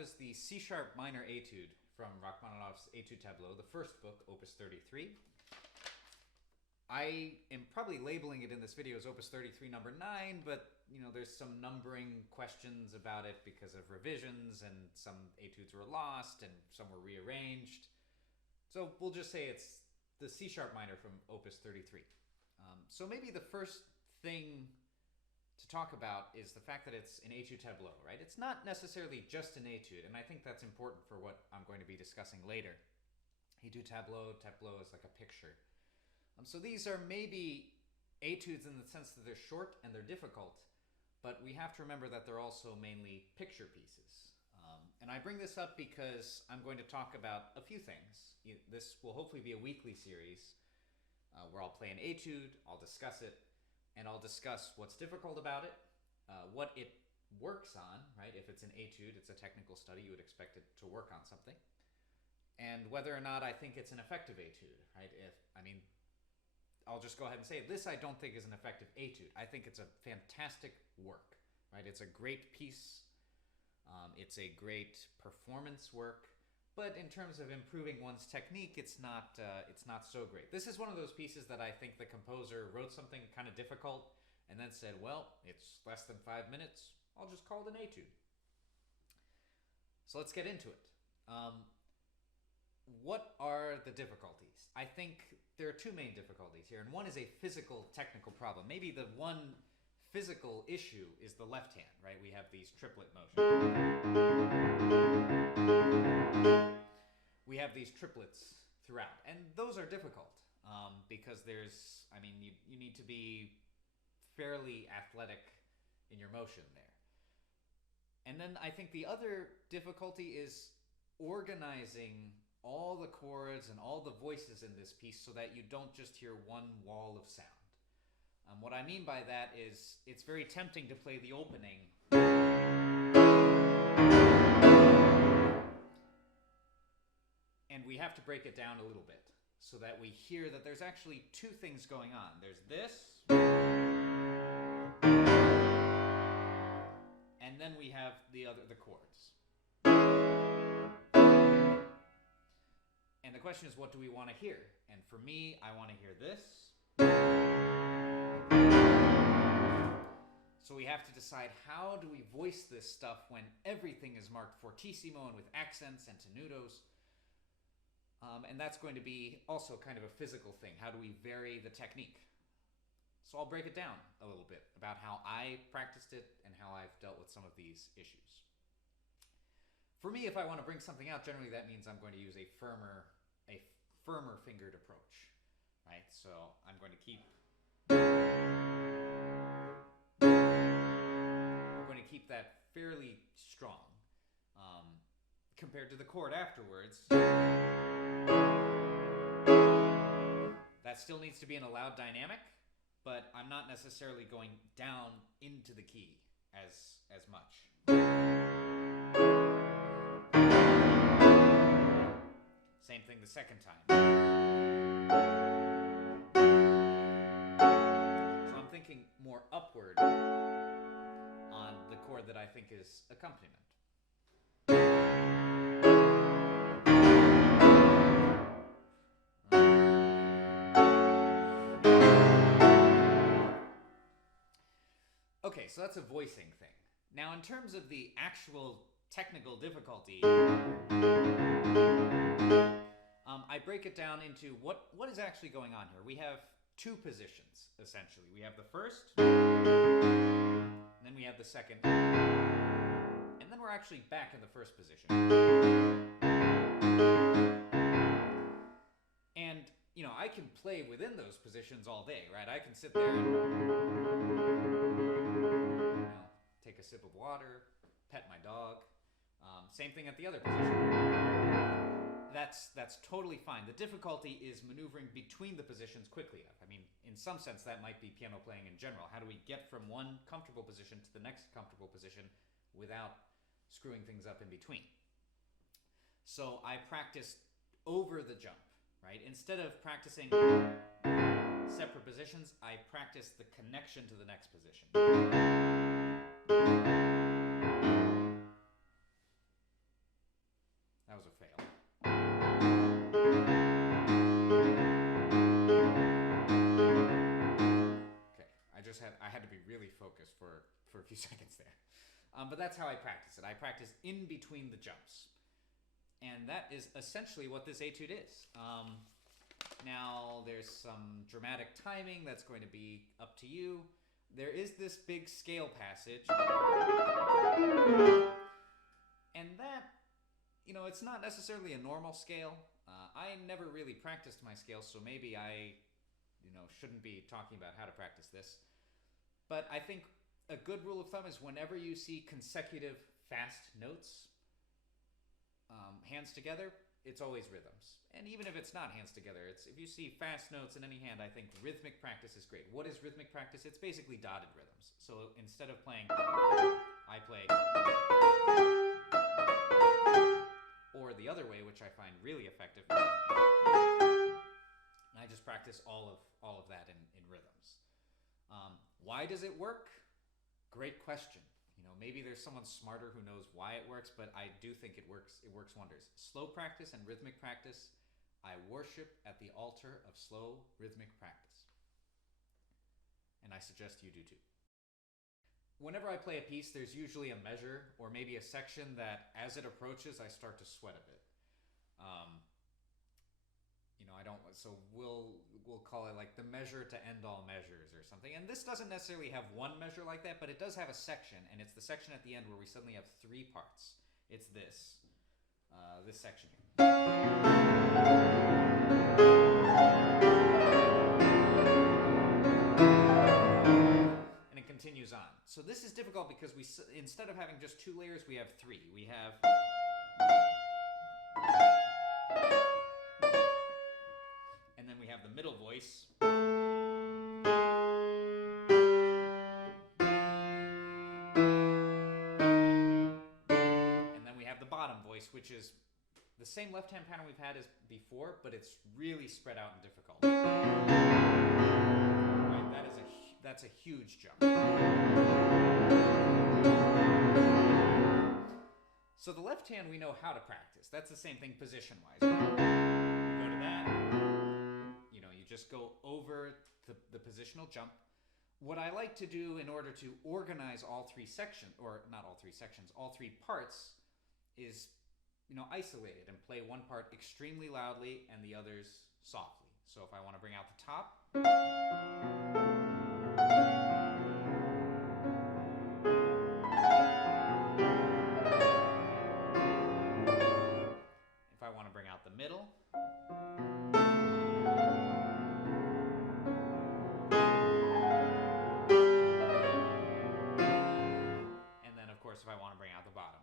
was the C-sharp minor etude from Rachmaninoff's Etude-tableau, the first book, Opus 33. I am probably labeling it in this video as Opus 33 number 9, but there's some numbering questions about it because of revisions, and some etudes were lost and some were rearranged. So we'll just say it's the C-sharp minor from Opus 33. So maybe the first thing to talk about is the fact that it's an Etude-tableau, right? It's not necessarily just an etude, and I think that's important for what I'm going to be discussing later. Etude-tableau, tableau is like a picture. So these are maybe etudes in the sense that they're short and they're difficult, but we have to remember that they're also mainly picture pieces. And I bring this up because I'm going to talk about a few things. This will hopefully be a weekly series where I'll play an etude, I'll discuss it, and I'll discuss what's difficult about it, what it works on, right? If it's an etude, it's a technical study, you would expect it to work on something, and whether or not I think it's an effective etude, right? I'll just go ahead and say this I don't think is an effective etude. I think it's a fantastic work, right? It's a great piece. It's a great performance work, but in terms of improving one's technique, it's not so great. This is one of those pieces that I think the composer wrote something kind of difficult and then said, well, it's less than 5 minutes, I'll just call it an etude. So let's get into it. What are the difficulties? I think there are two main difficulties here, and one is a physical technical problem. Maybe the one physical issue is the left hand, right? We have these triplet motions. We have these triplets throughout, and those are difficult because you need to be fairly athletic in your motion there. And then I think the other difficulty is organizing all the chords and all the voices in this piece so that you don't just hear one wall of sound. What I mean by that is it's very tempting to play the opening and we have to break it down a little bit so that we hear that there's actually two things going on. There's this, and then we have the chords. And the question is, what do we want to hear? And for me, I want to hear this. So we have to decide, how do we voice this stuff when everything is marked fortissimo and with accents and tenutos? And that's going to be also kind of a physical thing. How do we vary the technique? So I'll break it down a little bit about how I practiced it and how I've dealt with some of these issues. For me, if I want to bring something out, generally that means I'm going to use a firmer fingered approach, right? So I'm going to keep that fairly strong compared to the chord afterwards. That still needs to be in a loud dynamic, but I'm not necessarily going down into the key as much. Same thing the second time. So I'm thinking more upward on the chord that I think is accompaniment. Okay, so that's a voicing thing. Now, in terms of the actual technical difficulty, I break it down into what is actually going on here. We have two positions, essentially. We have the first, and then we have the second, and then we're actually back in the first position. And, I can play within those positions all day, right? I can sit there and take a sip of water, pet my dog. Same thing at the other position. That's totally fine. The difficulty is maneuvering between the positions quickly enough. In some sense, that might be piano playing in general. How do we get from one comfortable position to the next comfortable position without screwing things up in between? So I practice over the jump, right? Instead of practicing separate positions, I practice the connection to the next position. focus for a few seconds there. But that's how I practice it. I practice in between the jumps. And that is essentially what this etude is. Now, there's some dramatic timing that's going to be up to you. There is this big scale passage. And that, you know, it's not necessarily a normal scale. I never really practiced my scale, so maybe I, you know, shouldn't be talking about how to practice this. But I think a good rule of thumb is whenever you see consecutive fast notes, hands together, it's always rhythms. And even if it's not hands together, if you see fast notes in any hand, I think rhythmic practice is great. What is rhythmic practice? It's basically dotted rhythms. So instead of playing, I play, or the other way, which I find really effective. I just practice all of that in rhythms. Why does it work? Great question. You know, maybe there's someone smarter who knows why it works, but I do think it works. It works wonders. Slow practice and rhythmic practice. I worship at the altar of slow rhythmic practice. And I suggest you do too. Whenever I play a piece, there's usually a measure or maybe a section that as it approaches, I start to sweat a bit. You know, I don't, so we'll call it like the measure to end all measures or something. And this doesn't necessarily have one measure like that, but it does have a section, and it's the section at the end where we suddenly have three parts. It's this section here. And it continues on. So this is difficult because instead of having just two layers, we have three. We have and then we have the middle voice. And then we have the bottom voice, which is the same left-hand pattern we've had as before, but it's really spread out and difficult. Right, that's a huge jump. So the left hand we know how to practice. That's the same thing position-wise. You go to that. You know, you just go over the positional jump. What I like to do in order to organize all three sections, or not all three sections, all three parts, is, you know, isolate it and play one part extremely loudly and the others softly. So if I want to bring out the top, if I want to bring out the middle, and then of course if I want to bring out the bottom.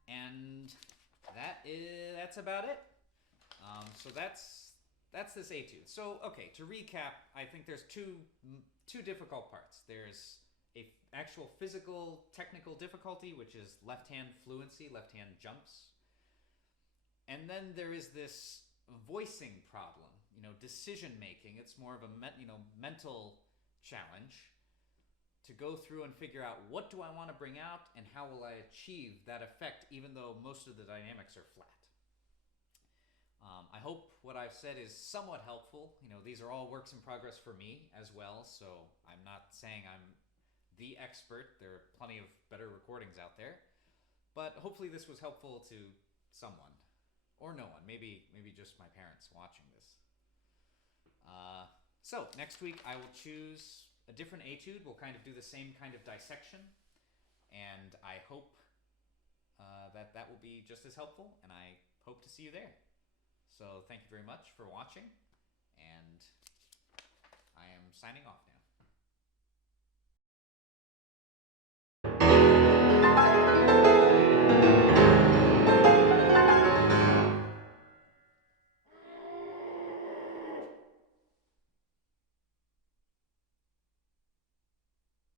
And that's about it. So that's this etude. So okay, to recap, I think there's two difficult parts. There's a actual physical technical difficulty, which is left hand fluency, left hand jumps, and then there is this voicing problem. You know, decision making. It's more of a mental challenge to go through and figure out what do I want to bring out and how will I achieve that effect, even though most of the dynamics are flat. I hope what I've said is somewhat helpful. You know, these are all works in progress for me as well, so I'm not saying I'm the expert. There are plenty of better recordings out there, but hopefully this was helpful to someone or no one. Maybe just my parents watching this. So next week I will choose a different etude. We'll kind of do the same kind of dissection, and I hope that will be just as helpful, and I hope to see you there. So thank you very much for watching, and I am signing off now.